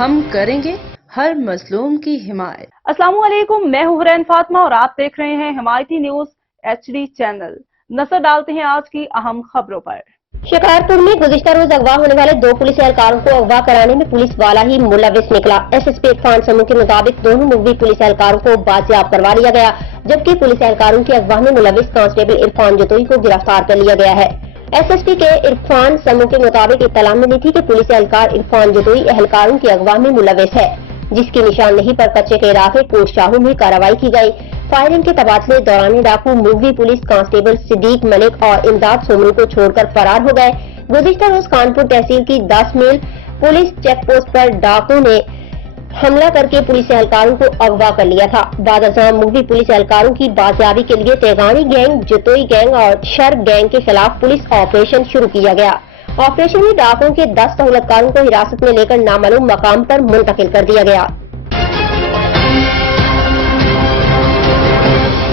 ہم کریں گے ہر مظلوم کی حمایت۔ السلام علیکم، میں ہوں حرین فاطمہ اور آپ دیکھ رہے ہیں حمایتی نیوز HD چینل۔ نظر ڈالتے ہیں آج کی اہم خبروں پر۔ شکارپور میں گزشتہ روز اغوا ہونے والے 2 پولیس اہلکاروں کو اغوا کرانے میں پولیس والا ہی ملوث نکلا۔ SSP عرفان سمو کے مطابق دونوں مغوی پولیس اہلکاروں کو بازیاب کروا لیا گیا، جبکہ پولیس اہلکاروں کی اغوا میں ملوث کانسٹیبل عرفان جتوئی کو گرفتار کر لیا گیا ہے۔ SSP کے عرفان سمو کے مطابق اطلاع ملی تھی کہ پولیس اہلکار عرفان جتوئی اہلکاروں کی اغوا میں ملوث ہے، جس کی نشاندہی پر کچے کے علاقے کوٹ شاہو میں کارروائی کی گئی۔ فائرنگ کے تبادلے دوران ڈاکو مغوی پولیس کانسٹیبل صدیق ملک اور امداد سومرو کو چھوڑ کر فرار ہو گئے۔ گزشتہ روز کانپور تحصیل کی 10 میل پولیس چیک پوسٹ پر ڈاکو نے حملہ کر کے پولیس اہلکاروں کو اغوا کر لیا تھا۔ بعد ازاں مغوی پولیس اہلکاروں کی بازیابی کے لیے تیغانی گینگ، جتوئی گینگ اور شرک گینگ کے خلاف پولیس آپریشن شروع کیا گیا۔ آپریشن میں ڈاکوں کے 10 سہولتکاروں کو حراست میں لے کر نامعلوم مقام پر منتقل کر دیا گیا۔